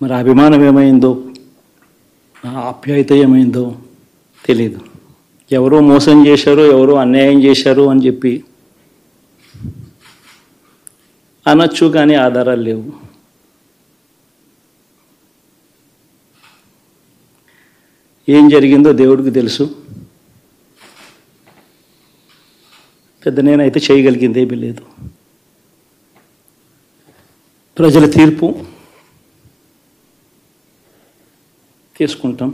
మరి అభిమానం ఏమైందో, ఆప్యాయత ఏమైందో తెలీదు. ఎవరో మోసం చేశారు, ఎవరో అన్యాయం చేశారు అని చెప్పి అనొచ్చు, కానీ ఆధారాలు లేవు. ఏం జరిగిందో దేవుడికి తెలుసు. పెద్ద నేనైతే చేయగలిగింది ఏమీ లేదు. ప్రజల తీర్పు తీసుకుంటాం,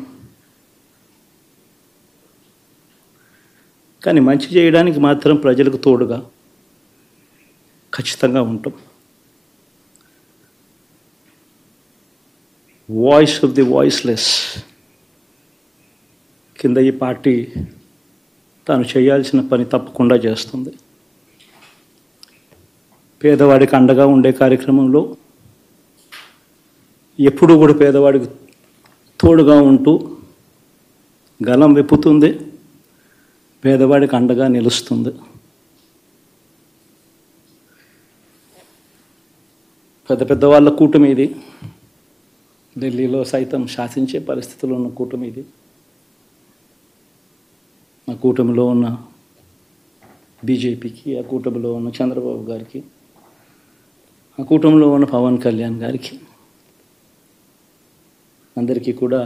కానీ మంచి చేయడానికి మాత్రం ప్రజలకు తోడుగా ఖచ్చితంగా ఉంటాం. వాయిస్ ఆఫ్ ది వాయిస్లెస్ కింద ఈ పార్టీ తాను చేయాల్సిన పని తప్పకుండా చేస్తుంది. పేదవాడికి అండగా ఉండే కార్యక్రమంలో ఎప్పుడూ కూడా పేదవాడికి తోడుగా ఉంటూ గలం విప్పుతుంది, పేదవాడికి అండగా నిలుస్తుంది. పెద్ద పెద్ద వాళ్ళ కూటమి ఇది, ఢిల్లీలో సైతం శాసించే పరిస్థితుల్లో ఉన్న కూటమి ఇది. ఆ కూటమిలో ఉన్న బీజేపీకి, ఆ కూటమిలో ఉన్న చంద్రబాబు గారికి, ఆ కూటమిలో ఉన్న పవన్ కళ్యాణ్ గారికి, అందరికీ కూడా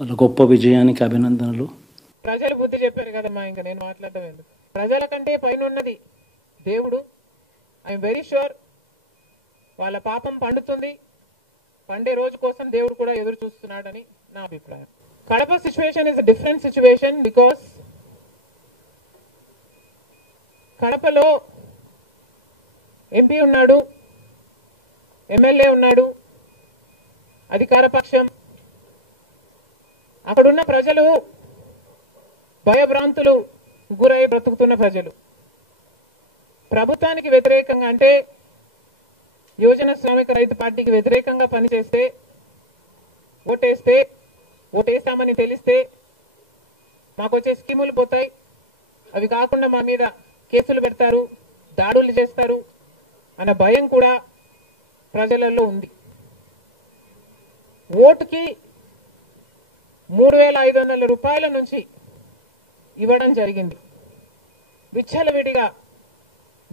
వాళ్ళ గొప్ప విజయానికి అభినందనలు. ప్రజలు బుద్ధి చెప్పారు కదమ్మా, ఇంకా నేను మాట్లాడటం ఎందుకు. ప్రజల కంటే పైన ఉన్నది దేవుడు. ఐఎమ్ వెరీ షూర్ వాళ్ళ పాపం పండుతుంది, పండే రోజు కోసం దేవుడు కూడా ఎదురు చూస్తున్నాడని నా అభిప్రాయం. Kadapa situation is a different situation because కడపలో ఎంపీ ఉన్నాడు, ఎమ్మెల్యే ఉన్నాడు, అధికార పక్షం. అక్కడున్న ప్రజలు భయభ్రాంతులు గురై బ్రతుకుతున్న ప్రజలు. ప్రభుత్వానికి వ్యతిరేకంగా అంటే యువజన శ్రామిక రైతు పార్టీకి వ్యతిరేకంగా పనిచేస్తే, ఓటేస్తామని తెలిస్తే మాకు వచ్చే స్కీములు పోతాయి, అవి కాకుండా మా మీద కేసులు పెడతారు, దాడులు చేస్తారు అన్న భయం కూడా ప్రజలలో ఉంది. ఓటుకి 3,500 రూపాయల నుంచి ఇవ్వడం జరిగింది. విచ్చలవిడిగా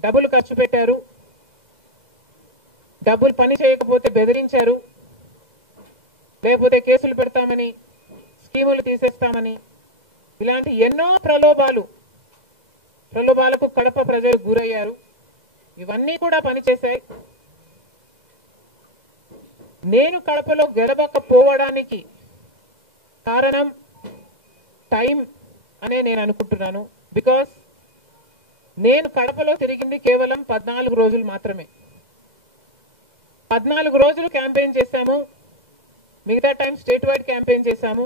డబ్బులు ఖర్చు పెట్టారు, డబ్బులు పని చేయకపోతే బెదిరించారు, లేకపోతే కేసులు పెడతామని, స్కీములు తీసేస్తామని, ఇలాంటి ఎన్నో ప్రలోభాలకు కడప ప్రజలు గురయ్యారు. ఇవన్నీ కూడా పనిచేశాయి. నేను కడపలో గెలవకపోవడానికి కారణం టైం అనే నేను అనుకుంటున్నాను. బికాస్ నేను కడపలో తిరిగింది కేవలం 14 రోజులు మాత్రమే. 14 రోజులు క్యాంపెయిన్ చేశాము, మిగతా టైం స్టేట్ వైడ్ క్యాంపెయిన్ చేశాము.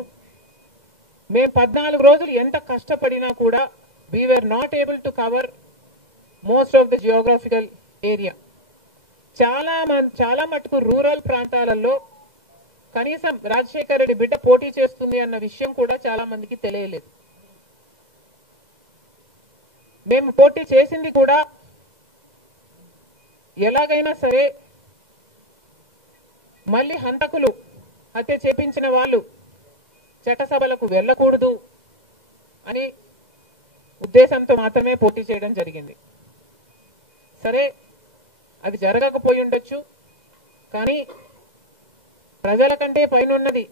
మేము 14 రోజులు ఎంత కష్టపడినా కూడా we were not able to cover most of the geographical area. చాలా మటుకు రూరల్ ప్రాంతాలలో కనీసం రాజశేఖర రెడ్డి బిడ్డ పోటీ చేస్తుంది అన్న విషయం కూడా చాలా మందికి తెలియలేదు. మేము పోటీ చేసింది కూడా ఎలాగైనా సరే మళ్ళీ హంతకులు, హత్య చేపించిన వాళ్ళు చట్టసభలకు వెళ్ళకూడదు అని ఉద్దేశంతో మాత్రమే పోటీ చేయడం జరిగింది. సరే, అది జరగకపోయి ఉండొచ్చు, కానీ ప్రజల కంటే పైన ఉన్నది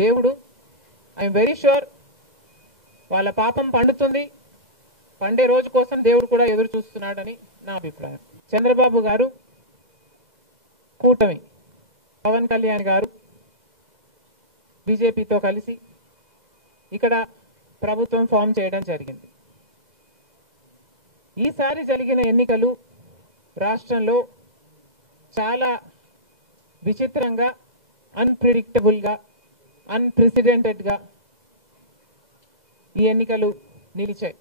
దేవుడు. ఐఎమ్ వెరీ షూర్ వాళ్ళ పాపం పండుతుంది, పండే రోజు కోసం దేవుడు కూడా ఎదురు చూస్తున్నాడని నా అభిప్రాయం. చంద్రబాబు గారు, కూటమి, పవన్ కళ్యాణ్ గారు బీజేపీతో కలిసి ఇక్కడ ప్రభుత్వం ఫామ్ చేయడం జరిగింది. ఈసారి జరిగిన ఎన్నికలు రాష్ట్రంలో చాలా విచిత్రంగా, అన్ప్రిడిక్టబుల్గా, అన్ప్రెసిడెంటెడ్గా ఈ ఎన్నికలు నిలిచాయి.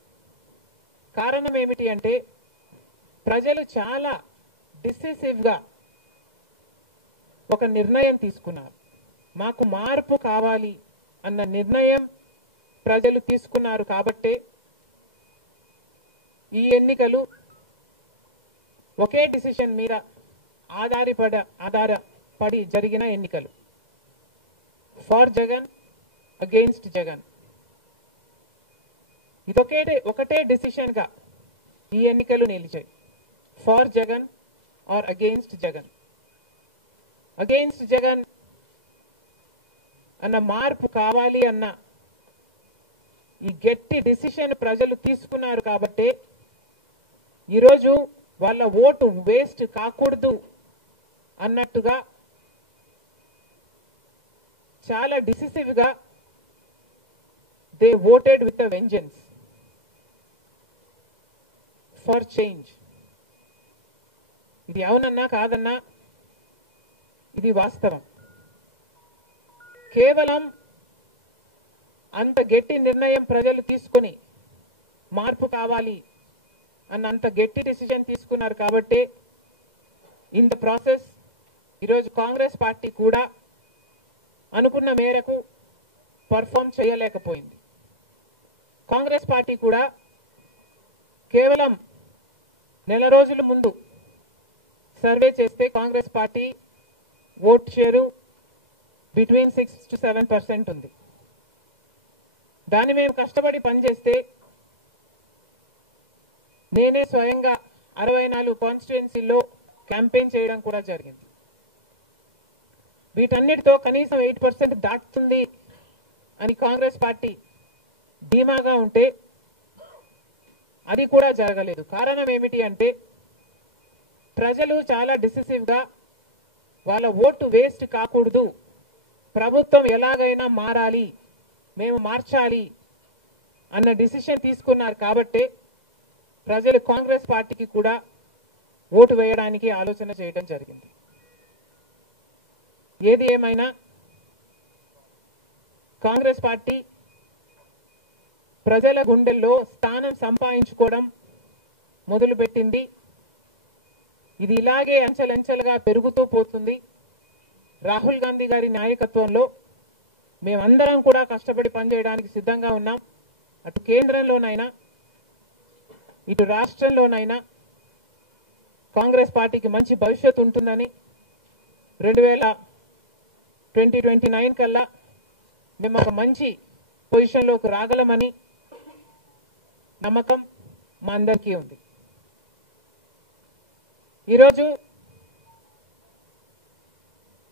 కారణం ఏమిటి అంటే ప్రజలు చాలా డిసిసివ్గా ఒక నిర్ణయం తీసుకున్నారు. మాకు మార్పు కావాలి అన్న నిర్ణయం ప్రజలు తీసుకున్నారు. కాబట్టే ఈ ఎన్నికలు ఒకే డిసిషన్ మీద పడి జరిగిన ఎన్నికలు. For Jagan, against Jagan. ఒకటే డిసిషన్ గా ఈ ఎన్నికలు నిలిచాయి. For Jagan or against Jagan. Against Jagan అన్న మార్పు కావాలి అన్న ఈ గట్టి డిసిషన్ ప్రజలు తీసుకున్నారు కాబట్టి ఈరోజు వాళ్ళ ఓటు వేస్ట్ కాకూడదు అన్నట్టుగా చాలా డిసిసివ్ గా they voted with a vengeance for change. ఇది అవునన్నా కాదన్నా ఇది వాస్తవం. కేవలం అంత గట్టి నిర్ణయం ప్రజలు తీసుకుని మార్పు కావాలి అన్న అంత గట్టి డిసిజన్ తీసుకున్నారు కాబట్టి ఇన్ ద ప్రాసెస్ ఈరోజు కాంగ్రెస్ పార్టీ కూడా అనుకున్న మేరకు పర్ఫామ్ చేయలేకపోయింది. కాంగ్రెస్ పార్టీ కూడా కేవలం నెల రోజుల ముందు సర్వే చేస్తే Congress party vote share between 6 to 7% ఉంది. దాన్ని మేము కష్టపడి పనిచేస్తే నేనే స్వయంగా 64 కాన్స్టిట్యుయెన్సీల్లో క్యాంపెయిన్ చేయడం కూడా జరిగింది. వీటన్నిటితో కనీసం 8% దాటుతుంది అని కాంగ్రెస్ పార్టీ ధీమాగా ఉంటే అది కూడా జరగలేదు. కారణం ఏమిటి అంటే ప్రజలు చాలా డిసిసివ్ గా వాళ్ళ ఓటు వేస్ట్ కాకూడదు, ప్రభుత్వం ఎలాగైనా మారాలి, మేము మార్చాలి అన్న డిసిషన్ తీసుకున్నారు కాబట్టి ప్రజలు కాంగ్రెస్ పార్టీకి కూడా ఓటు వేయడానికి ఆలోచన చేయడం జరిగింది. ఏది ఏమైనా కాంగ్రెస్ పార్టీ ప్రజల గుండెల్లో స్థానం సంపాదించుకోవడం మొదలుపెట్టింది. ఇది ఇలాగే అంచెలంచెలుగా పెరుగుతూ పోతుంది. రాహుల్ గాంధీ గారి నాయకత్వంలో మేమందరం కూడా కష్టపడి పనిచేయడానికి సిద్ధంగా ఉన్నాం. అటు కేంద్రంలోనైనా ఇటు రాష్ట్రంలోనైనా కాంగ్రెస్ పార్టీకి మంచి భవిష్యత్తు ఉంటుందని 2029 కల్లా మేము ఒక మంచి పొజిషన్లోకి రాగలమని నమ్మకం మా అందరికీ ఉంది. ఈరోజు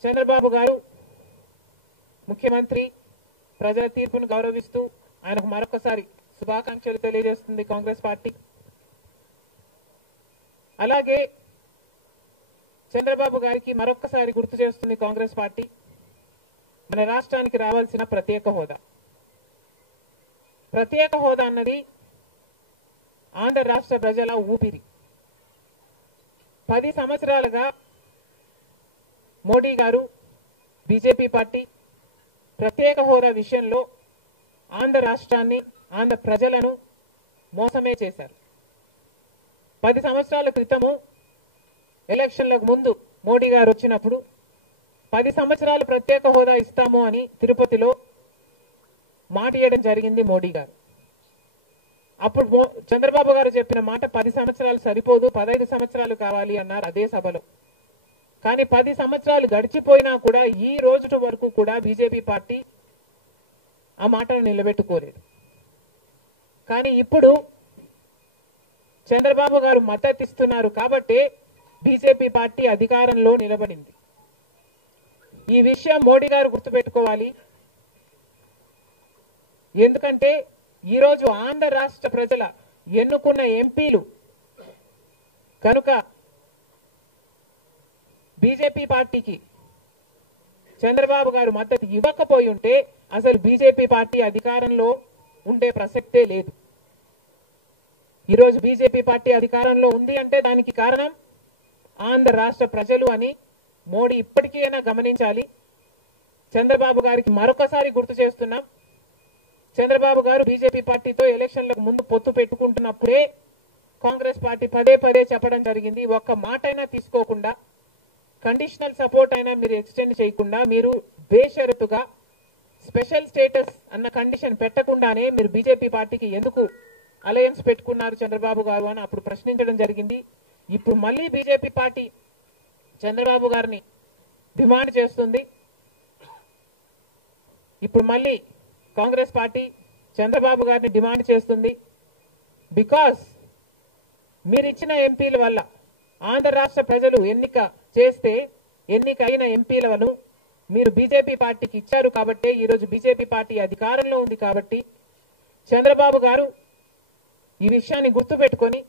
చంద్రబాబు గారు ముఖ్యమంత్రి ప్రజల తీర్పును గౌరవిస్తూ ఆయనకు మరొకసారి శుభాకాంక్షలు తెలియజేస్తుంది కాంగ్రెస్ పార్టీ. అలాగే చంద్రబాబు గారికి మరొకసారి గుర్తు చేస్తుంది కాంగ్రెస్ పార్టీ మన రాష్ట్రానికి రావాల్సిన ప్రత్యేక హోదా. ప్రత్యేక హోదా అన్నది ఆంధ్ర రాష్ట్ర ప్రజల ఊపిరి. 10 సంవత్సరాలుగా మోడీ గారు బీజేపీ పార్టీ ప్రత్యేక హోదా విషయంలో ఆంధ్ర రాష్ట్రాన్ని ఆంధ్ర ప్రజలను మోసమే చేశారు. 10 సంవత్సరాల క్రితము ఎలక్షన్లకు ముందు మోడీ గారు వచ్చినప్పుడు 10 సంవత్సరాలు ప్రత్యేక హోదా ఇస్తాము అని తిరుపతిలో మాట ఇవ్వడం జరిగింది మోడీ గారు. అప్పుడు చంద్రబాబు గారు చెప్పిన మాట 10 సంవత్సరాలు సరిపోదు, 15 సంవత్సరాలు కావాలి అన్నారు అదే సభలో. కానీ 10 సంవత్సరాలు గడిచిపోయినా కూడా ఈ రోజు వరకు కూడా బీజేపీ పార్టీ ఆ మాటను నిలబెట్టుకోలేదు. కానీ ఇప్పుడు చంద్రబాబు గారు మద్దతు ఇస్తున్నారు కాబట్టి బీజేపీ పార్టీ అధికారంలో నిలబడింది. ఈ విషయం మోడీ గారు గుర్తుపెట్టుకోవాలి. ఎందుకంటే ఈరోజు ఆంధ్ర రాష్ట్ర ప్రజల ఎన్నుకున్న ఎంపీలు కనుక బీజేపీ పార్టీకి చంద్రబాబు గారు మద్దతు ఇవ్వకపోయి ఉంటే అసలు బీజేపీ పార్టీ అధికారంలో ఉండే ప్రసక్తే లేదు. ఈరోజు బీజేపీ పార్టీ అధికారంలో ఉంది అంటే దానికి కారణం ఆంధ్ర రాష్ట్ర ప్రజలు అని మోడీ ఇప్పటికైనా గమనించాలి. చంద్రబాబు గారికి మరొకసారి గుర్తు చేస్తున్నాం. చంద్రబాబు గారు బీజేపీ పార్టీతో ఎలక్షన్లకు ముందు పొత్తు పెట్టుకుంటున్నప్పుడే కాంగ్రెస్ పార్టీ పదే పదే చెప్పడం జరిగింది, ఒక్క మాట అయినా తీసుకోకుండా, కండిషనల్ సపోర్ట్ అయినా మీరు ఎక్స్టెండ్ చేయకుండా, మీరు బేషరతుగా స్పెషల్ స్టేటస్ అన్న కండిషన్ పెట్టకుండానే మీరు బీజేపీ పార్టీకి ఎందుకు అలయన్స్ పెట్టుకున్నారు చంద్రబాబు గారు అని అప్పుడు ప్రశ్నించడం జరిగింది. ఇప్పుడు మళ్ళీ బీజేపీ పార్టీ చంద్రబాబు గారిని డిమాండ్ చేస్తుంది. ఇప్పుడు మళ్ళీ కాంగ్రెస్ పార్టీ చంద్రబాబు గారిని డిమాండ్ చేస్తుంది. బికాస్ మీరు ఇచ్చిన ఎంపీల వల్ల ఆంధ్ర రాష్ట్ర ప్రజలు ఎన్నికైన ఎంపీలను మీరు బీజేపీ పార్టీకి ఇచ్చారు కాబట్టి ఈరోజు బీజేపీ పార్టీ అధికారంలో ఉంది కాబట్టి చంద్రబాబు గారు ఈ విషయాన్ని గుర్తుపెట్టుకొని